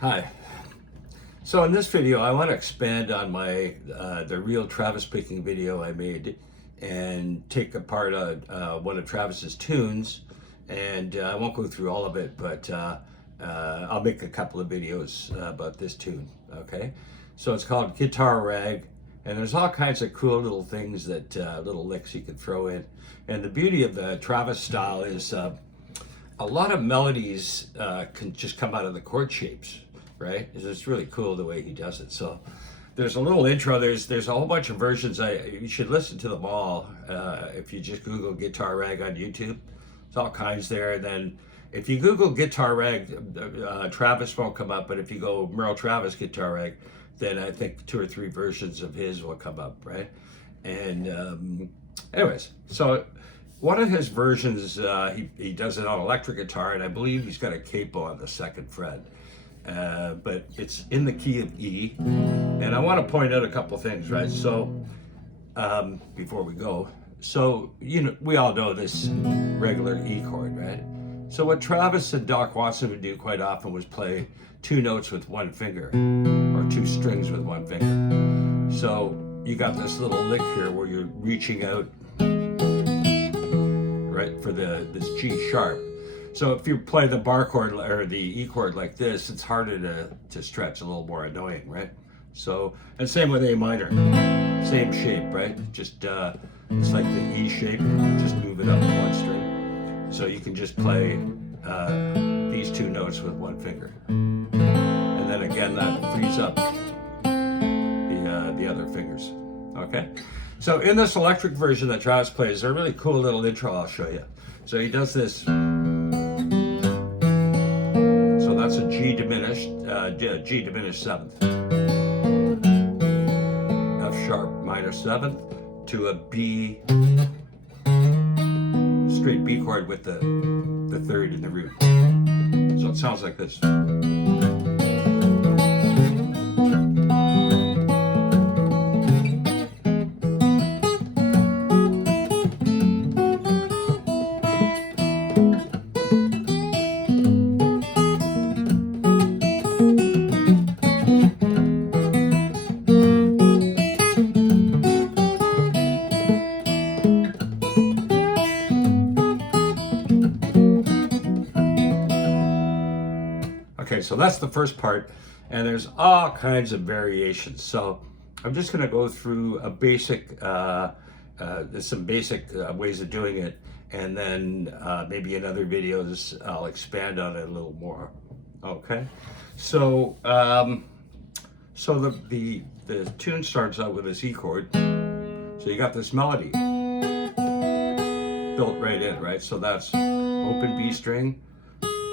Hi. So in this video, I want to expand on my the real Travis picking video I made and take apart one of Travis's tunes. And I won't go through all of it, but I'll make a couple of videos about this tune. Okay, so it's called Guitar Rag, and there's all kinds of cool little things that little licks you can throw in. And the beauty of the Travis style is a lot of melodies can just come out of the chord shapes, right? It's really cool the way he does it. So there's a little intro. There's a whole bunch of versions. You should listen to them all if you just Google Guitar Rag on YouTube. There's all kinds there. Then if you Google Guitar Rag, Travis won't come up. But if you go Merle Travis Guitar Rag, then I think 2 or 3 versions of his will come up, right? And anyways, so one of his versions, he does it on electric guitar, and I believe he's got a capo on the 2nd fret. But it's in the key of E. And I want to point out a couple things, right? So, before we go, so, we all know this regular E chord, right? So what Travis and Doc Watson would do quite often was play 2 notes with 1 finger, or 2 strings with 1 finger. So you got this little lick here where you're reaching out, right, for this G sharp. So if you play the bar chord or the E chord like this, it's harder to stretch, a little more annoying, right? So, and same with A minor, same shape, right? Just it's like the E shape, just move it up 1 string. So you can just play these 2 notes with 1 finger, and then again that frees up the other fingers. Okay. So in this electric version that Travis plays, there's a really cool little intro I'll show you. So he does this. So that's a G diminished 7th, F sharp minor 7th to a B, straight B chord with the 3rd in the root. So it sounds like this. Okay, so that's the first part, and there's all kinds of variations. So I'm just going to go through a basic, there's some basic ways of doing it, and then maybe in other videos I'll expand on it a little more. Okay, so so the tune starts out with this E chord. So you got this melody built right in, right? So that's open B string,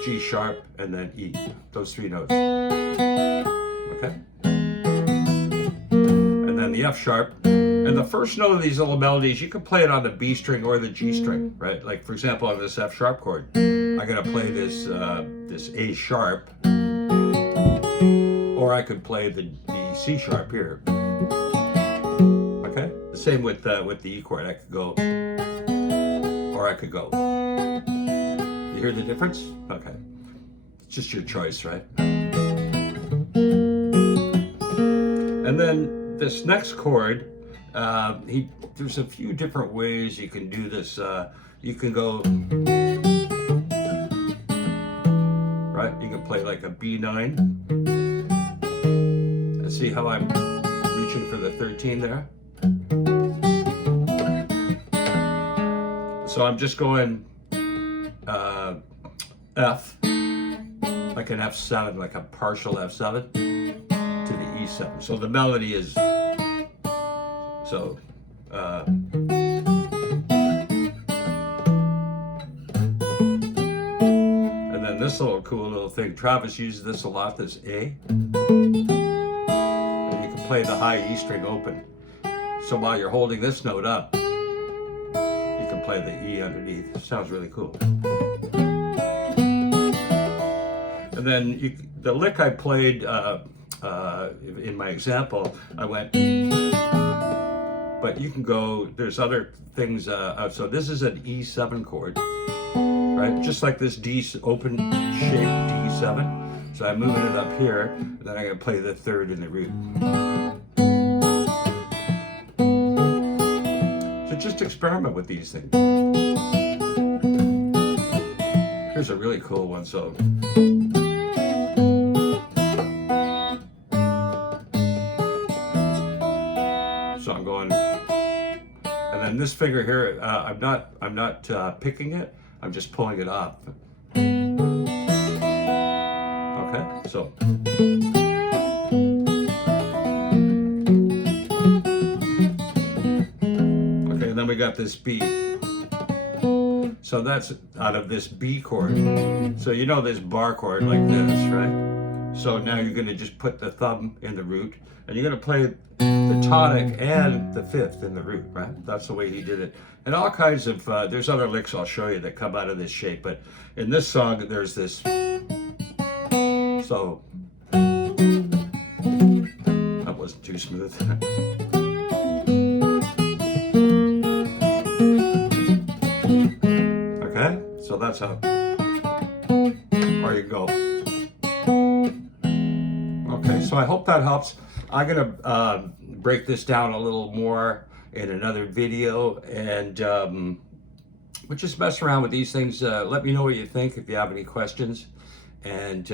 G sharp, and then E, those 3 notes. Okay? And then the F sharp. And the first note of these little melodies, you can play it on the B string or the G string, right? Like for example, on this F sharp chord, I gotta play this this A sharp, or I could play the C sharp here. Okay? The same with the E chord, I could go, or I could go. You hear the difference? Okay. It's just your choice, right? And then this next chord, there's a few different ways you can do this. You can go, right? You can play like a B9. And see how I'm reaching for the 13 there? So I'm just going F, like an F7, like a partial F7 to the E7. So the melody is, so, and then this little cool little thing, Travis uses this a lot, this A, and you can play the high E string open. So while you're holding this note up, you can play the E underneath. Sounds really cool. And then the lick I played in my example, I went, but you can go, there's other things. So this is an E7 chord, right? Just like this D open shape D7. So I'm moving it up here, and then I'm going to play the third in the root. So just experiment with these things. Here's a really cool one. So I'm going, and then this finger here, I'm not picking it. I'm just pulling it up. Okay, so. Okay, and then we got this B. So that's out of this B chord. So you know this bar chord like this, right? So now you're going to just put the thumb in the root, and you're going to play the tonic and the fifth in the root, right? That's the way he did it. And all kinds of, there's other licks I'll show you that come out of this shape, but in this song there's this. So that wasn't too smooth. Okay, so that's how, or you go. Okay, so I hope that helps. I'm gonna break this down a little more in another video, and we'll just mess around with these things. Let me know what you think if you have any questions, and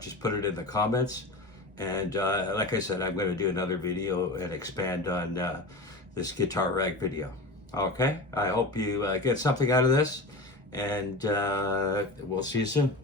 just put it in the comments. And like I said, I'm going to do another video and expand on this guitar rag video. Okay, I hope you get something out of this, and we'll see you soon.